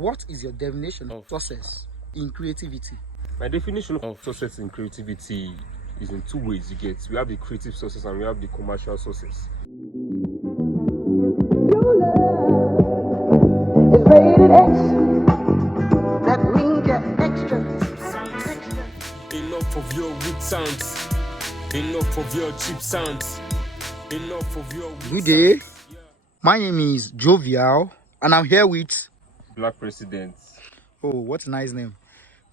What is your definition of success in creativity? My definition of success in creativity is in two ways. We have the creative success and we have the commercial success. It's rated X. That means you're extra. Enough of your weak sounds. Enough of your cheap sounds. Enough of your Good day. My name is Jovial and I'm here with Black President. Oh, what a nice name.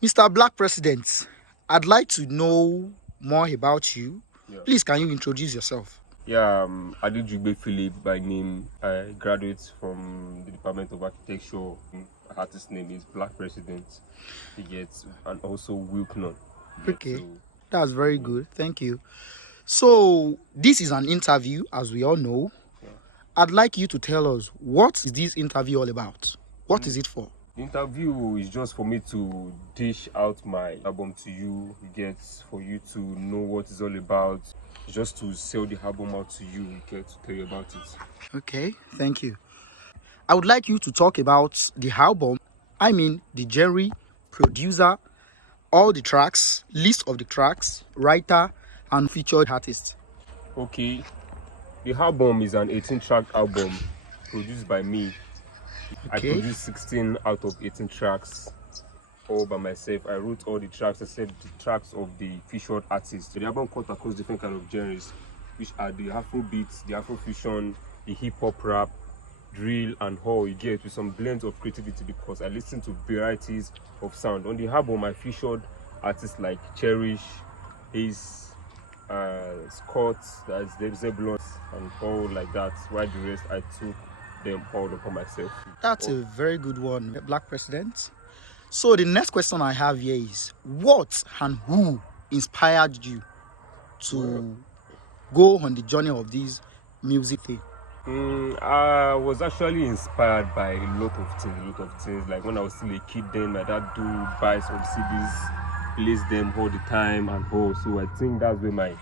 Mr. Black President, I'd like to know more about you. Yeah. Please, can you introduce yourself? Yeah, ADEJUYIGBE Philip by name. I graduate from the Department of Architecture. Artist name is Black President. He gets, and also WILKNUN. Okay, that's very good. Thank you. So, this is an interview, as we all know. Yeah. I'd like you to tell us, what is this interview all about? What is it for? The interview is just for me to dish out my album to you. For you to know what it's all about. Just to sell the album out to you, to tell you about it. Okay, thank you. I would like you to talk about the album. I mean, the genre, producer, all the tracks, list of the tracks, writer, and featured artist. Okay, the album is an 18-track album produced by me. Okay. I produced 16 out of 18 tracks all by myself. I wrote all the tracks except the tracks of the featured artists. The album cut across different kind of genres, which are the Afro beats, the Afro fusion, the hip hop rap, drill, and all you get with some blends of creativity because I listen to varieties of sound. On the album, I featured artists like Cherish, Ace, Scott, that's Zeblon, and all like that. While the rest, I took them all upon myself. That's a very good one, Black President. So the next question I have here is, what and who inspired you to go on the journey of this music thing? I was actually inspired by a lot of things. Like when I was still a kid, then my dad do buy some CDs, plays them all the time and all. So I think that's where my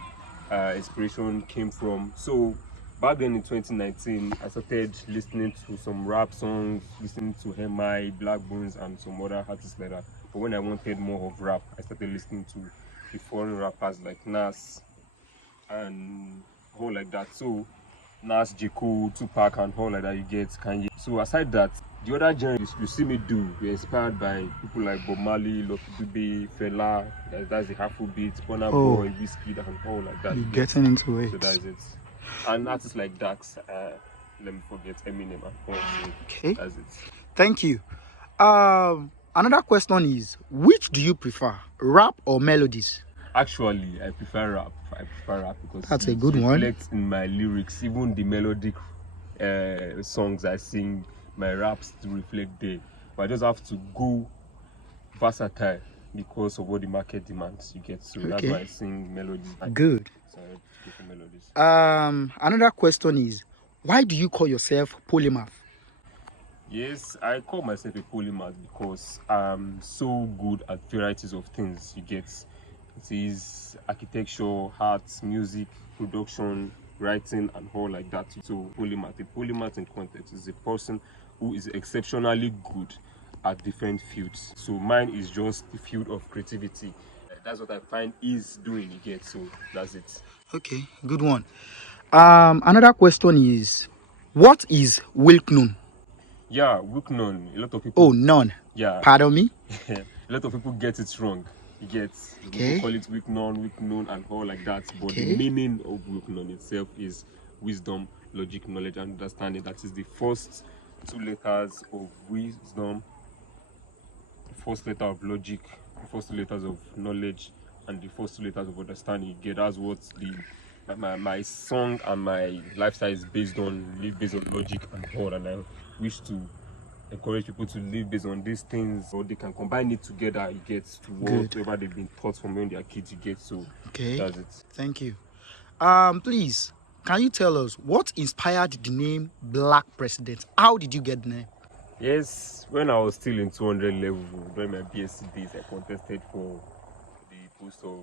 inspiration came from. So back then in 2019, I started listening to some rap songs, listening to MI, Black Bones, and some other artists like that. But when I wanted more of rap, I started listening to the foreign rappers like Nas and all like that. So Nas, J. Cole, Tupac, and all like that, you get Kanye. So aside that, the other genres you see me do, we're inspired by people like Bob Marley, Lucky Dube, Fela, that's the Afrobeat, Burna Boy, Whiskey, and all like that. You're getting into it. So that's it. And artists like Dax, let me forget Eminem and all. So okay, that's it. Thank you. Another question is, which do you prefer, rap or melodies? Actually, I prefer rap. Because that's a good one. Reflects in my lyrics, even the melodic songs I sing, my raps to reflect there. But I just have to go versatile because of what the market demands. You get so that's why I sing melodies. Good. So I prefer melodies. Another question is, why do you call yourself polymath? Yes, I call myself a polymath because I'm so good at varieties of things. You get. It is architecture, arts, music, production, writing, and all like that. So polymath. A polymath in context is a person who is exceptionally good at different fields. So mine is just the field of creativity. That's what I find is doing. You get, so that's it. Okay, good one. Another question is, what is WILKNUN? Yeah, WILKNUN. A lot of people. Oh, none. Yeah. Pardon me. A lot of people get it wrong. You get, people call it WILKNUN, and all like that. But the meaning of WILKNUN itself is wisdom, logic, knowledge, and understanding. That is the first two letters of wisdom, the first letter of logic, the first two letters of knowledge, and the first two letters of understanding. You get, that's what my song and my lifestyle is based on. Live based on logic and all, and I wish to encourage people to live based on these things, so they can combine it together. You get to whatever they've been taught from when they are kids. You get, so that's it. Thank you. Please, can you tell us what inspired the name Black President? How did you get the name? Yes, when I was still in 200 level during my BSc days, I contested for the post of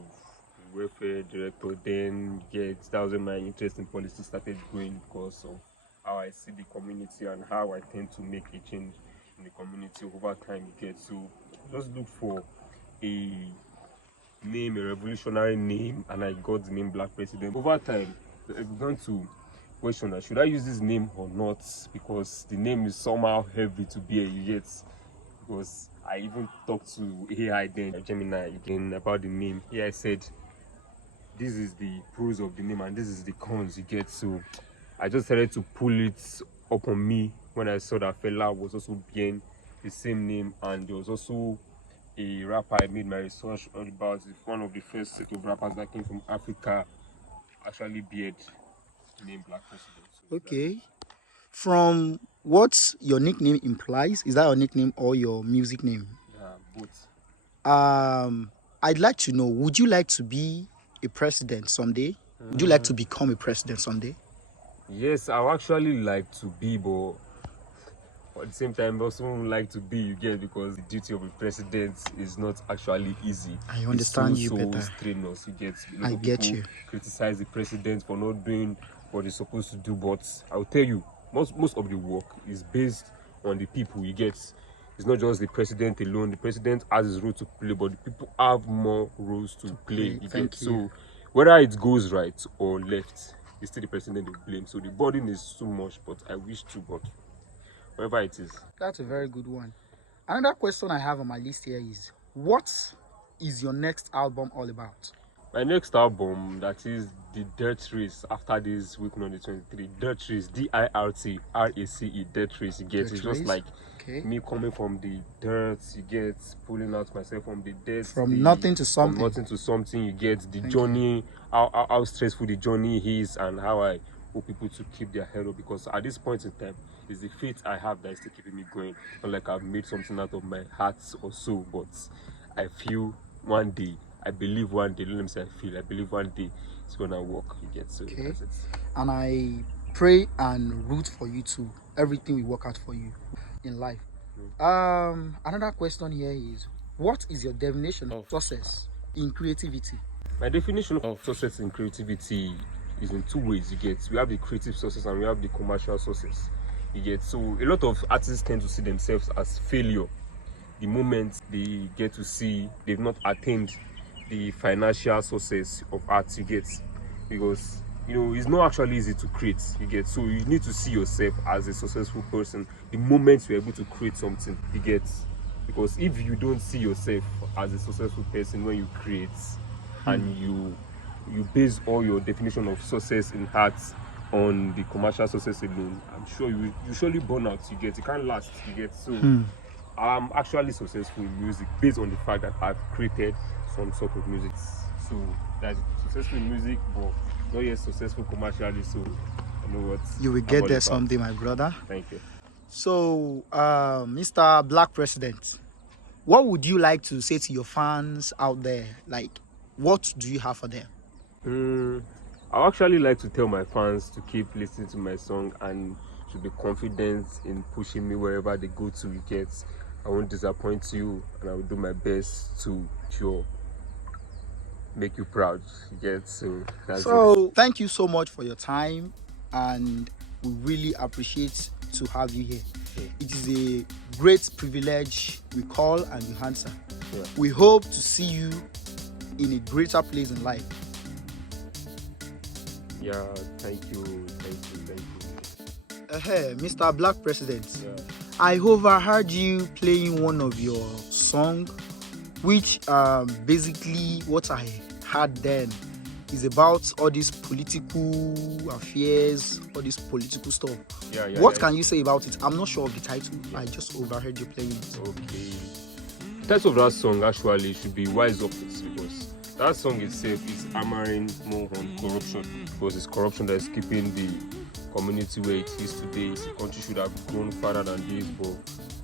welfare director. Then that was when my interest in politics started growing because of how I see the community and how I tend to make a change in the community over time. You get, so just look for a name, a revolutionary name, and I got the name Black President. Over time, I began to question, should I use this name or not, because the name is somehow heavy to bear, you get. Because I even talked to AI then, Gemini again, about the name. Here I said, this is the pros of the name and this is the cons, you get. So I just started to pull it up on me when I saw that fella was also being the same name, and there was also a rapper I made my research all about. One of the first set of rappers that came from Africa actually beard named Black President. So Okay. From what your nickname implies, is that your nickname or your music name? yeah, both. I'd like to know, would you like to be a president someday? Would you like to become a president someday? Yes, I would actually like to be, but at the same time, I also would like to be, you get, because the duty of a president is not actually easy. I understand it's you so better. strenuous, you get. A lot I of get people you. criticize the president for not doing what he's supposed to do, but I'll tell you, most of the work is based on the people, you get. It's not just the president alone. The president has his role to play, but the people have more roles to play, you Thank get. you. So whether it goes right or left, it's still the president to blame. So the burden is too much, but I wish to, but whatever it is. That's a very good one. Another question I have on my list here is, what is your next album all about? My next album, that is the Dirt Race, after this WILKNUN the 23. Dirt Race, DIRTRACE, Dirt Race, you get. Dirt It's just Race? like Okay. me coming from the dirt, you get, pulling out myself from the dirt. From nothing to something. From nothing to something, you get. The Thank journey, how stressful the journey is, and how I hope people to keep their head up, because at this point in time, it's the faith I have that is still keeping me going. Not like I've made something out of my heart or so, but I feel one day, I believe one day, let me say I feel, I believe one day it's gonna work, you get. So Okay. that's it. And I pray and root for you too. Everything will work out for you in life. Another question here is, what is your definition of success in creativity? My definition of success in creativity is in two ways, you get. We have the creative success and we have the commercial success, you get. So a lot of artists tend to see themselves as failure the moment they get to see they've not attained the financial success of art, you get. Because you know it's not actually easy to create, you get. So you need to see yourself as a successful person the moment you're able to create something, you get. Because if you don't see yourself as a successful person when you create, and you base all your definition of success in art on the commercial success alone, I'm sure you surely burn out, you get. You can't last, you get. So I'm actually successful in music based on the fact that I've created some sort of music. So that's successful in music, but not yet successful commercially. So I know what You will I'm get all there about. someday, my brother. Thank you. So, Mr. Black President, what would you like to say to your fans out there? Like, what do you have for them? I actually like to tell my fans to keep listening to my song and to be confident in pushing me wherever they go to, you get. I won't disappoint you, and I will do my best to make you proud, you get. So that's it. Thank you so much for your time, and we really appreciate to have you here. It is a great privilege. We call and you answer. Yeah. We hope to see you in a greater place in life. Yeah, thank you. Mr. Black President, Yeah. I overheard you playing one of your songs, which basically what I heard then is about all these political affairs, all this political stuff. What can you say about it? I'm not sure of the title. I just overheard you playing it. Okay. The title of that song actually should be Wise Up, because that song itself is hammering more on corruption, because it's corruption that is keeping the community where it is today. The country should have grown farther than this, but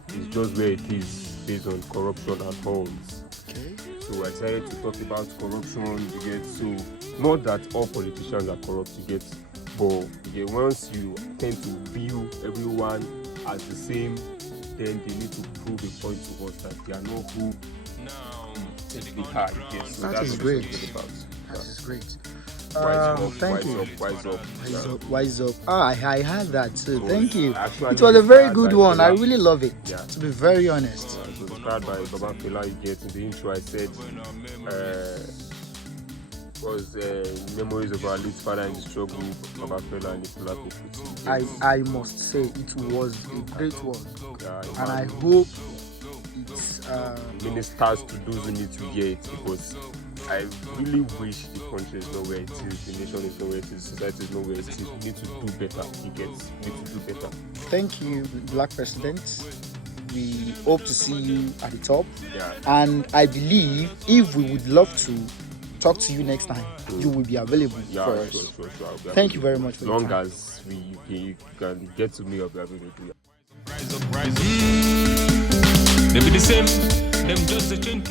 it's just where it is based on corruption and horns. Okay. So I decided to talk about corruption, you get. So not that all politicians are corrupt, you get, but you get, once you tend to view everyone as the same, then they need to prove a point to us that they are not who they are, you get. So That that's is what great. it's all about. That is great. Thank you. Wise up. Yeah. Wise up. I heard that too. So Thank you. actually It was a very inspired good by one. I Fela. really love it. Yeah. To be very honest. So inspired by Baba Fela, you get in the intro. I said was memories of our late father in the struggle, Baba Fela and the Fela people. I must say it was a great one, Yeah, and I hope it's ministers to those who need to hear it, because I really wish the country is not where it is, the nation is not where it is, society is not where it is. We need to do better. We need to do better. Thank you, Black President. We hope to see you at the top. Yeah. And I believe if we would love to talk to you next time, you will be available for us. Sure. Thank you very much for as long as you can get to me, I'll be available. Rise up. They be the same. Them just the change.